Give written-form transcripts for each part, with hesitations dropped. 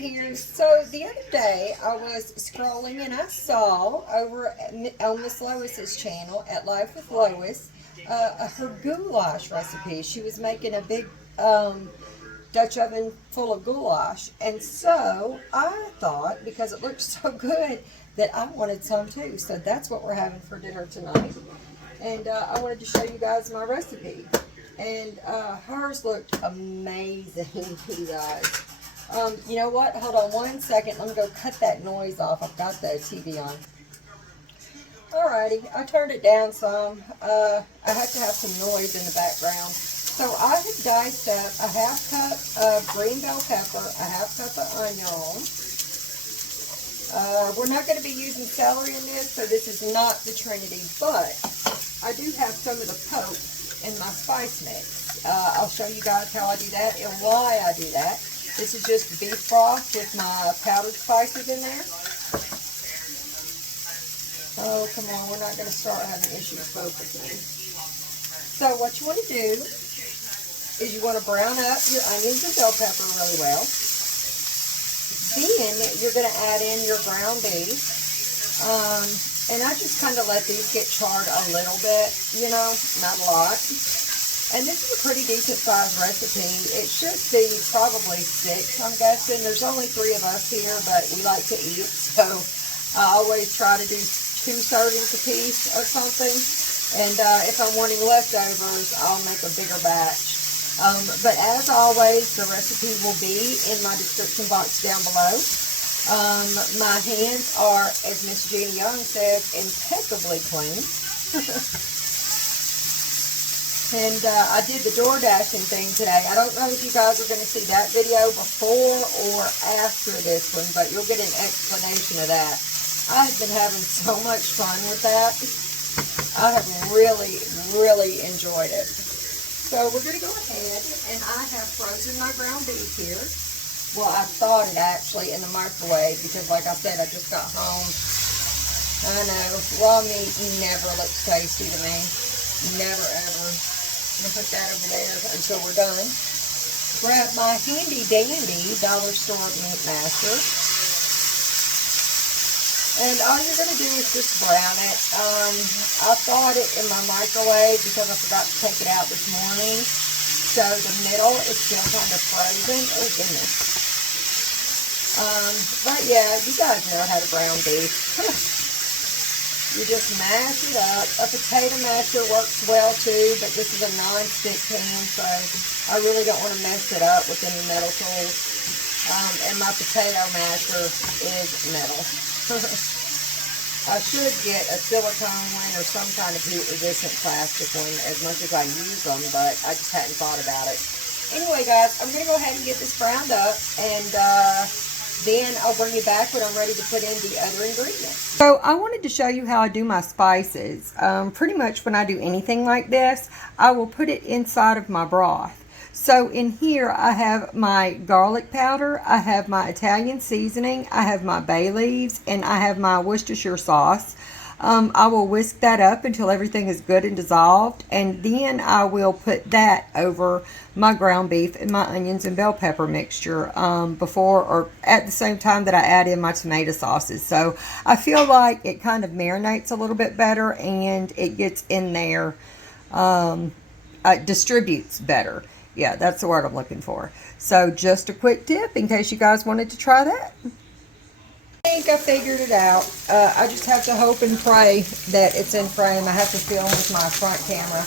here. So the other day I was scrolling and I saw over on Miss Lois's channel at Life with Lois her goulash recipe. She was making a big Dutch oven full of goulash, and so I thought, because it looked so good, that I wanted some too. So that's what we're having for dinner tonight. And I wanted to show you guys my recipe. And hers looked amazing, you guys. You know what? Hold on one second. Let me go cut that noise off. I've got the TV on. Alrighty, I turned it down some. I have to have some noise in the background. So I have diced up a half cup of green bell pepper, a half cup of onion. We're not going to be using celery in this, so this is not the Trinity, but I do have some of the poke in my spice mix. I'll show you guys how I do that and why I do that. This is just beef broth with my powdered spices in there. Oh, come on, we're not going to start having issues focusing. So what you want to do is you want to brown up your onions and bell pepper really well. Then you're going to add in your ground beef. And I just kind of let these get charred a little bit, you know, not a lot. And this is a pretty decent sized recipe. It should be probably 6, I'm guessing. There's only 3 of us here, but we like to eat. So I always try to do 2 servings a piece or something. And if I'm wanting leftovers, I'll make a bigger batch. But as always, the recipe will be in my description box down below. My hands are, as Miss Jeannie Young says, impeccably clean. And I did the door dashing thing today. I don't know if you guys are going to see that video before or after this one, but you'll get an explanation of that. I've been having so much fun with that. I have really, really enjoyed it. So we're going to go ahead, and I have frozen my ground beef here. Well, I thawed it actually in the microwave because, like I said, I just got home. I know, raw meat never looks tasty to me. Never, ever. I'm going to put that over there until we're done. Grab my handy dandy dollar store meat master. And all you're going to do is just brown it. I thawed it in my microwave because I forgot to take it out this morning. So the middle is still kind of frozen. Oh, goodness. But yeah, you guys know how to brown beef. You just mash it up. A potato masher works well too, but this is a non-stick pan, so I really don't want to mess it up with any metal tools. And my potato masher is metal. I should get a silicone one or some kind of heat-resistant plastic one as much as I use them, but I just hadn't thought about it. Anyway, guys, I'm going to go ahead and get this browned up, and then I'll bring you back when I'm ready to put in the other ingredients. So I wanted to show you how I do my spices. Pretty much when I do anything like this, I will put it inside of my broth. So in here I have my garlic powder, I have my Italian seasoning, I have my bay leaves, and I have my Worcestershire sauce. I will whisk that up until everything is good and dissolved, and then I will put that over my ground beef and my onions and bell pepper mixture before or at the same time that I add in my tomato sauces. So I feel like it kind of marinates a little bit better and it gets in there, distributes better. Yeah, that's the word I'm looking for. So just a quick tip in case you guys wanted to try that. I think I figured it out. I just have to hope and pray that it's in frame. I have to film with my front camera.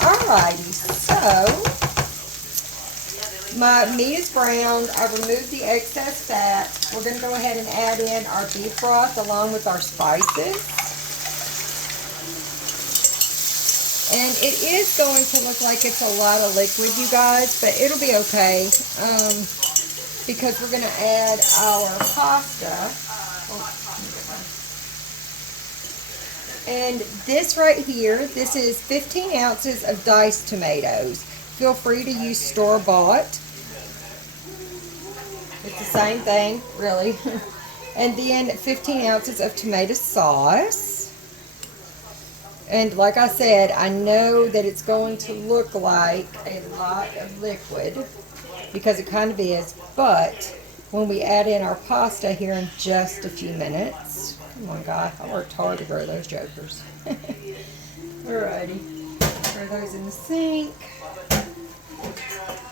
Alrighty, so my meat is browned. I've removed the excess fat. We're going to go ahead and add in our beef broth along with our spices. And it is going to look like it's a lot of liquid, you guys, but it'll be okay. Because we're going to add our pasta. And this right here, this is 15 ounces of diced tomatoes. Feel free to use store-bought. It's the same thing, really. And then 15 ounces of tomato sauce. And like I said, I know that it's going to look like a lot of liquid, because it kind of is, but when we add in our pasta here in just a few minutes. Come on, guys. I worked hard to grow those jokers. Alrighty. Throw those in the sink.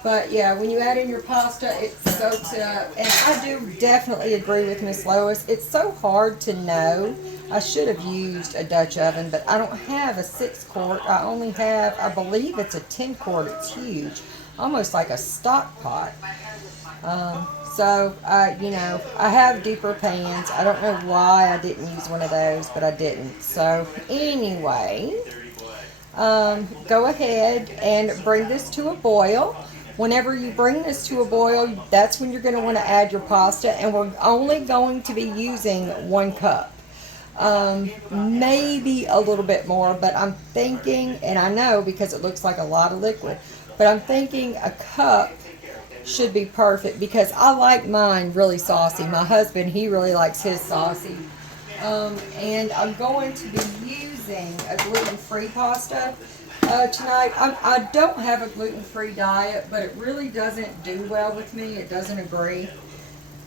But yeah, when you add in your pasta, it soaks up. And I do definitely agree with Miss Lois. It's so hard to know. I should have used a Dutch oven, but I don't have a 6-quart. I only have, I believe it's a 10-quart. It's huge. Almost like a stock pot. So, you know, I have deeper pans. I don't know why I didn't use one of those, but I didn't. So, anyway, go ahead and bring this to a boil. Whenever you bring this to a boil, that's when you're going to want to add your pasta. And we're only going to be using 1 cup. Maybe a little bit more, but I'm thinking, and I know because it looks like a lot of liquid, but I'm thinking a cup should be perfect because I like mine really saucy. My husband, he really likes his saucy. And I'm going to be using a gluten-free pasta tonight. I don't have a gluten-free diet, but it really doesn't do well with me. It doesn't agree.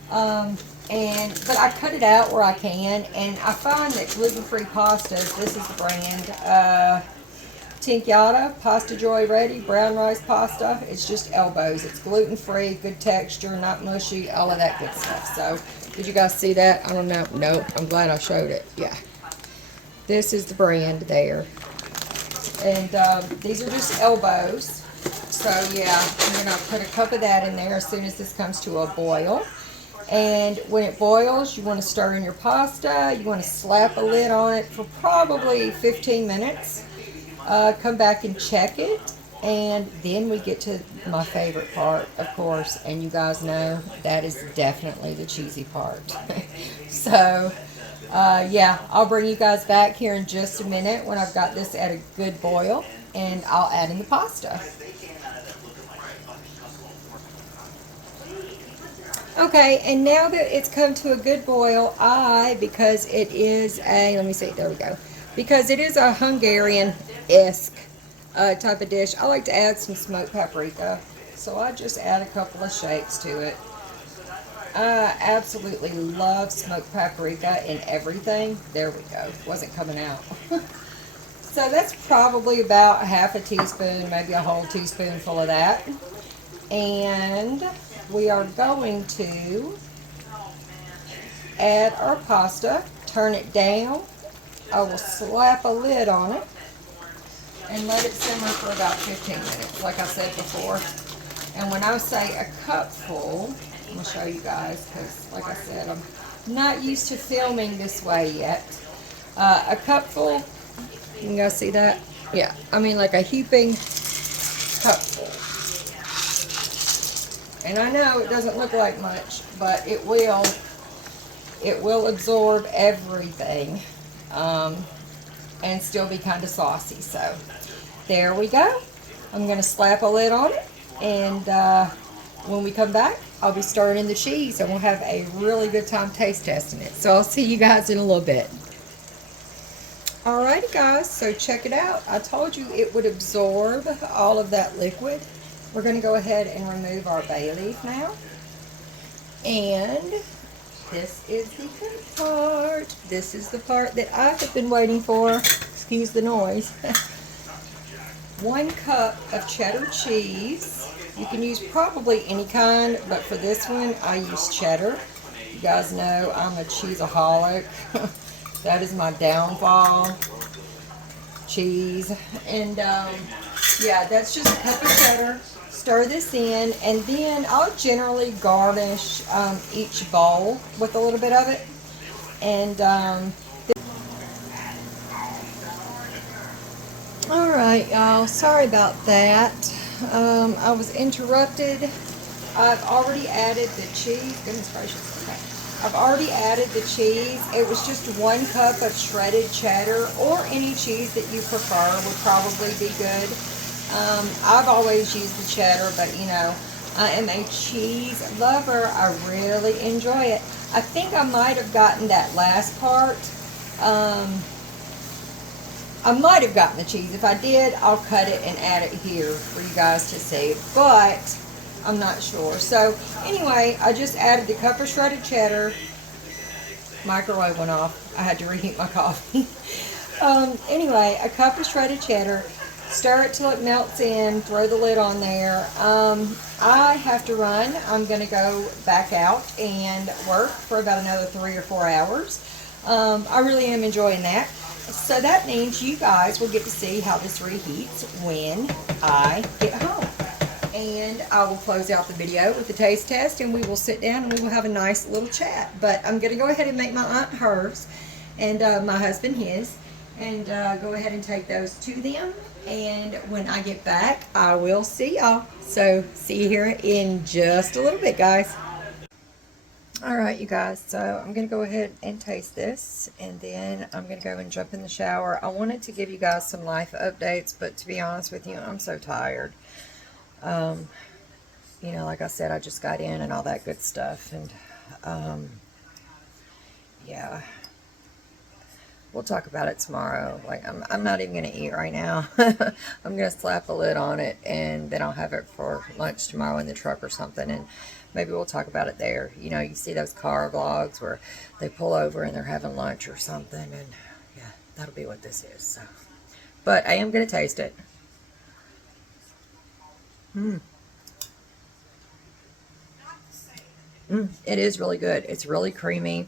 But I cut it out where I can, and I find that gluten-free pastas, this is the brand, Tinkyata, Pasta Joy Ready, brown rice pasta. It's just elbows. It's gluten-free, good texture, not mushy, all of that good stuff. So, did you guys see that? I don't know. Nope. I'm glad I showed it. Yeah. This is the brand there. And these are just elbows. So, yeah, I'm going to put a cup of that in there as soon as this comes to a boil. And when it boils, you want to stir in your pasta. You want to slap a lid on it for probably 15 minutes. Come back and check it, and then we get to my favorite part, of course, and you guys know that is definitely the cheesy part. So, yeah, I'll bring you guys back here in just a minute when I've got this at a good boil, and I'll add in the pasta. Okay, and now that it's come to a good boil, because it is a, let me see, there we go. Because it is a Hungarian-esque type of dish, I like to add some smoked paprika. So I just add a couple of shakes to it. I absolutely love smoked paprika in everything. There we go. Wasn't coming out. So that's probably about half a teaspoon, maybe a whole teaspoonful of that. And we are going to add our pasta, turn it down. I will slap a lid on it and let it simmer for about 15 minutes, like I said before. And when I say a cupful, I'm going to show you guys because, like I said, I'm not used to filming this way yet. A cupful, you guys see that? Yeah, I mean like a heaping cupful. And I know it doesn't look like much, but it will absorb everything. And still be kind of saucy. So there we go. I'm going to slap a lid on it, and when we come back, I'll be stirring in the cheese, and we'll have a really good time taste testing it. So I'll see you guys in a little bit. Alrighty guys, so check it out. I told you it would absorb all of that liquid. We're going to go ahead and remove our bay leaf now. And this is the good part. This is the part that I have been waiting for. Excuse the noise. 1 cup of cheddar cheese. You can use probably any kind, but for this one, I use cheddar. You guys know I'm a cheeseaholic. That is my downfall. Cheese. And yeah, that's just a cup of cheddar. Stir this in, and then I'll generally garnish each bowl with a little bit of it. And all right, y'all, sorry about that. I was interrupted. I've already added the cheese. Goodness gracious. Okay. I've already added the cheese. It was just 1 cup of shredded cheddar, or any cheese that you prefer would probably be good. I've always used the cheddar, but you know, I am a cheese lover. I really enjoy it. I think I might have gotten that last part. I might have gotten the cheese. If I did, I'll cut it and add it here for you guys to see. But I'm not sure. So anyway, I just added the cup of shredded cheddar. Microwave went off. I had to reheat my coffee. Anyway, a cup of shredded cheddar. Stir it till it melts in. Throw the lid on there. I have to run. I'm going to go back out and work for about another 3 or 4 hours. I really am enjoying that. So that means you guys will get to see how this reheats when I get home. And I will close out the video with the taste test, and we will sit down and we will have a nice little chat. But I'm going to go ahead and make my aunt hers and my husband his, and go ahead and take those to them. And when I get back, I will see y'all. So see you here in just a little bit, guys. All right, you guys, so I'm going to go ahead and taste this, and then I'm going to go and jump in the shower. I wanted to give you guys some life updates, but to be honest with you, I'm so tired. You know, like I said, I just got in and all that good stuff, and yeah, we'll talk about it tomorrow. Like, I'm not even going to eat right now. I'm going to slap a lid on it, and then I'll have it for lunch tomorrow in the truck or something, and maybe we'll talk about it there. You know, you see those car vlogs where they pull over and they're having lunch or something, and yeah, that'll be what this is. So, but I am going to taste it. It is really good. It's really creamy.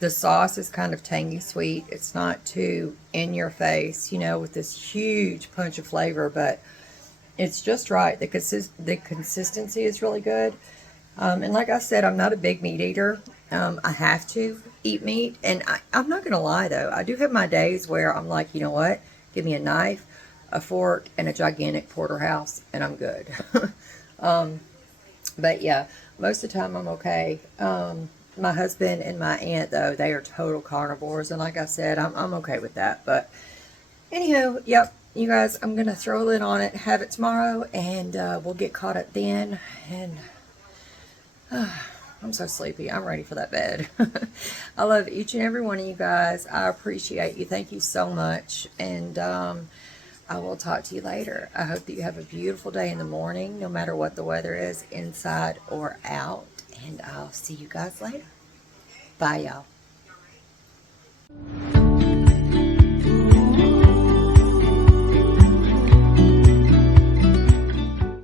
The sauce is kind of tangy sweet. It's not too in your face, you know, with this huge punch of flavor, but it's just right. The consistency is really good. And like I said, I'm not a big meat eater. I have to eat meat. And I'm not going to lie, though. I do have my days where I'm like, you know what? Give me a knife, a fork, and a gigantic porterhouse, and I'm good. But yeah, most of the time I'm okay. My husband and my aunt, though, they are total carnivores. And like I said, I'm okay with that. But anyhow, yep. You guys, I'm going to throw a lid on it, have it tomorrow, and we'll get caught up then. And I'm so sleepy. I'm ready for that bed. I love each and every one of you guys. I appreciate you. Thank you so much. And I will talk to you later. I hope that you have a beautiful day in the morning, no matter what the weather is, inside or out. And I'll see you guys later. Bye, y'all.